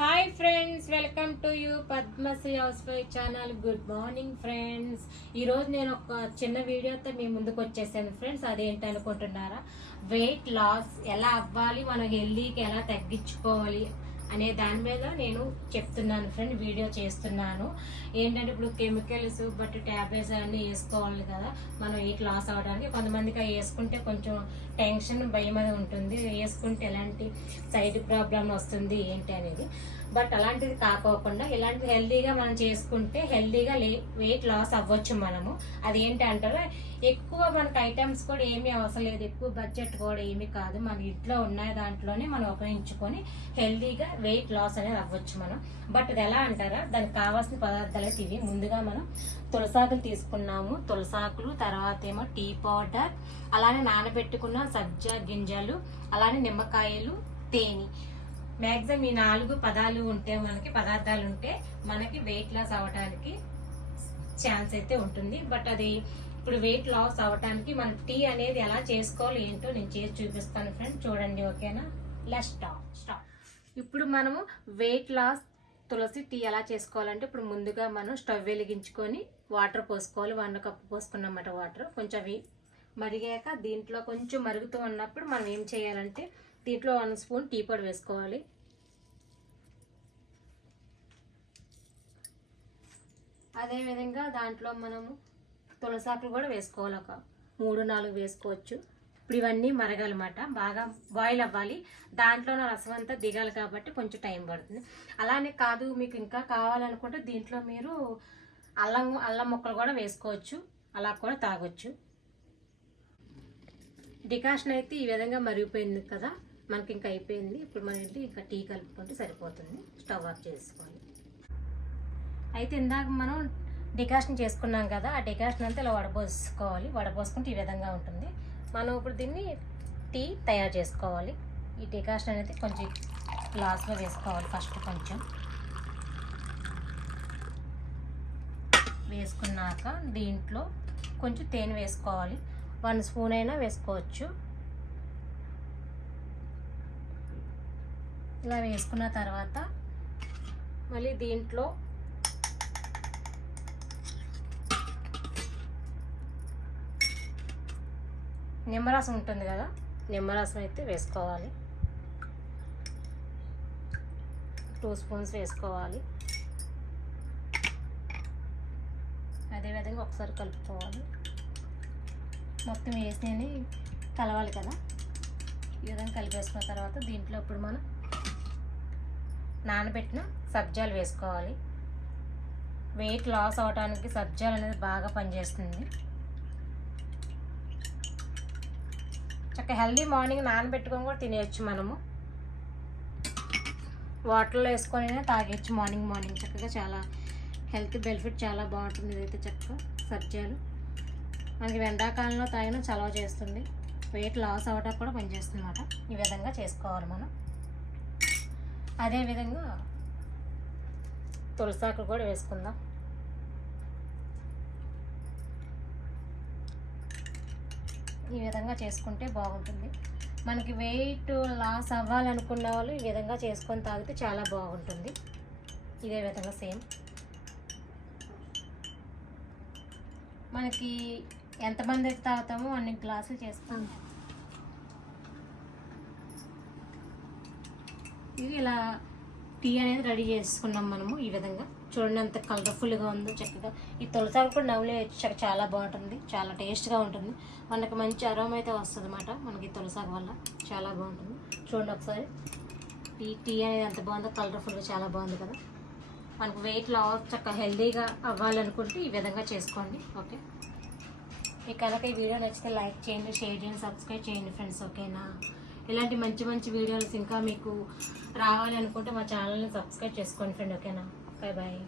Hi friends, welcome to you Padmasri housewife channel. Good morning friends. ఈరోజు నేను ఒక చిన్న వీడియోతో మీ ముందుకు వచ్చేసాను ఫ్రెండ్స్. అదేంటి అనుకుంటున్నారా? వెయిట్ లాస్ ఎలా అవ్వాలి, మనం హెల్దీకి ఎలా తగ్గించుకోవాలి అనే దాని మీద నేను చెప్తున్నాను ఫ్రెండ్, వీడియో చేస్తున్నాను. ఏంటంటే ఇప్పుడు కెమికల్స్ బట్ ట్యాబ్లెట్స్ అన్నీ వేసుకోవాలి కదా మనం వెయిట్ లాస్ అవ్వడానికి. కొంతమందికి అవి వేసుకుంటే కొంచెం టెన్షన్, భయం అది ఉంటుంది. వేసుకుంటే ఎలాంటి సైడ్ ప్రాబ్లం వస్తుంది ఏంటి అనేది. బట్ అలాంటిది కాకోకుండా ఇలాంటిది హెల్దీగా మనం చేసుకుంటే హెల్దీగా వెయిట్ లాస్ అవ్వచ్చు మనము. అది ఏంటి అంటారు, ఎక్కువ మనకు ఐటమ్స్ కూడా ఏమీ అవసరం లేదు, ఎక్కువ బడ్జెట్ కూడా ఏమీ కాదు. మన ఇంట్లో ఉన్న దాంట్లోనే మనం ఉపయోగించుకొని హెల్దీగా వెయిట్ లాస్ అనేది అవ్వచ్చు మనం. బట్ అది ఎలా అంటారా, దానికి కావాల్సిన పదార్థాలు అయితే ఇవి. ముందుగా మనం తులసాకులు తీసుకున్నాము, తులసాకులు, తర్వాత ఏమో టీ పౌడర్, అలానే నానబెట్టుకున్న సబ్జా గింజలు, అలానే నిమ్మకాయలు, తేనె. మ్యాక్సిమం ఈ 4 పదార్థాలు ఉంటే మనకి వెయిట్ లాస్ అవ్వడానికి ఛాన్స్ అయితే ఉంటుంది. బట్ అది ఇప్పుడు వెయిట్ లాస్ అవ్వడానికి మనం టీ అనేది ఎలా చేసుకోవాలి ఏంటో నేను చేసి చూపిస్తాను ఫ్రెండ్, చూడండి. ఓకేనా? Let's start. ఇప్పుడు మనము వెయిట్ లాస్ తులసి టీ ఎలా చేసుకోవాలంటే, ఇప్పుడు ముందుగా మనం స్టవ్ వెలిగించుకొని వాటర్ పోసుకోవాలి. 1 కప్పు పోసుకున్నమాట వాటర్. కొంచెం అవి మరిగాక దీంట్లో కొంచెం మరుగుతూ ఉన్నప్పుడు మనం ఏం చేయాలంటే, దీంట్లో 1 స్పూన్ టీ పొడి వేసుకోవాలి. అదేవిధంగా దాంట్లో మనము తులసాకులు కూడా వేసుకోవాలి, ఒక 3-4 వేసుకోవచ్చు. ఇప్పుడు ఇవన్నీ మరగాలన్నమాట, బాగా బాయిల్ అవ్వాలి. దాంట్లో రసం అంతా దిగాలి కాబట్టి కొంచెం టైం పడుతుంది. అలానే కాదు, మీకు ఇంకా కావాలనుకుంటే దీంట్లో మీరు అల్లం ముక్కలు కూడా వేసుకోవచ్చు, అలా కూడా తాగొచ్చు. డికాషన్ అయితే ఈ విధంగా మరిగిపోయింది కదా, మనకి ఇంకా అయిపోయింది. ఇప్పుడు మనం ఇంకా టీ కలుపుకుంటే సరిపోతుంది. స్టవ్ ఆఫ్ చేసుకోవాలి. అయితే ఇందాక మనం డికాషన్ చేసుకున్నాం కదా, ఆ డికాషన్ అంతా ఇలా వడపోసుకోవాలి. వడపోసుకుంటే ఈ విధంగా ఉంటుంది. మనం ఇప్పుడు దీన్ని టీ తయారు చేసుకోవాలి. ఈ డికాషన్ అనేది కొంచెం గ్లాస్లో వేసుకోవాలి. ఫస్ట్ కొంచెం వేసుకున్నాక దీంట్లో కొంచెం తేనె వేసుకోవాలి. 1 స్పూన్ అయినా వేసుకోవచ్చు. ఇలా వేసుకున్న తర్వాత మళ్ళీ దీంట్లో నిమ్మరసం ఉంటుంది కదా, నిమ్మరసం అయితే వేసుకోవాలి. 2 స్పూన్స్ వేసుకోవాలి. అదేవిధంగా ఒకసారి కలుపుకోవాలి. మొత్తం వేసి కలవాలి కదా. ఈ విధంగా కలిపేసుకున్న తర్వాత దీంట్లో ఇప్పుడు మనం నానబెట్టిన సబ్జాలు వేసుకోవాలి. వెయిట్ లాస్ అవడానికి సబ్జాలు అనేది బాగా పనిచేస్తుంది. చక్కగా హెల్దీ మార్నింగ్ నానబెట్టుకొని కూడా తినేయచ్చు. మనము వాటర్లో వేసుకొని తాగేయచ్చు మార్నింగ్ చక్కగా. చాలా హెల్త్ బెనిఫిట్ చాలా బాగుంటుంది. ఇదైతే చక్కగా సబ్జాలు మనకి ఎండాకాలంలో తాగినా చలవ చేస్తుంది, వెయిట్ లాస్ అవ్వడానికి కూడా పనిచేస్తుంది అన్నమాట. ఈ విధంగా చేసుకోవాలి మనం. అదేవిధంగా తులసాకులు కూడా వేసుకుందాం. ఈ విధంగా చేసుకుంటే బాగుంటుంది. మనకి వెయిట్ లాస్ అవ్వాలనుకున్న వాళ్ళు ఈ విధంగా చేసుకొని తాగితే చాలా బాగుంటుంది. ఇదే విధంగా సేమ్ మనకి ఎంతమంది అయితే తాగుతామో అన్ని గ్లాసులు చేస్తాం. ఇది ఇలా టీ అనేది రెడీ చేసుకున్నాం మనము. ఈ విధంగా చూడండి ఎంత కలర్ఫుల్గా ఉందో చక్కగా. ఈ తులసాకు కూడా నవ్వులే చాలా బాగుంటుంది, చాలా టేస్ట్గా ఉంటుంది. మనకి మంచి అరోమా అయితే వస్తుంది అన్నమాట మనకి తులసాకు వల్ల. చాలా బాగుంటుంది. చూడండి ఒకసారి ఈ టీ అనేది ఎంత బాగుందో, కలర్ఫుల్గా చాలా బాగుంది కదా. మనకు వెయిట్ లాస్ చక్కగా హెల్దీగా అవ్వాలనుకుంటే ఈ విధంగా చేసుకోండి. ఓకే, మీకు కనుక ఈ వీడియో నచ్చితే లైక్ చేయండి, షేర్ చేయండి, సబ్స్క్రైబ్ చేయండి ఫ్రెండ్స్. ఓకేనా? ఇలాంటి మంచి వీడియోస్ ఇంకా మీకు రావాలి అనుకుంటే మా ఛానల్ని సబ్స్క్రైబ్ చేసుకోండి ఫ్రెండ్. ఓకేనా? బాయ్.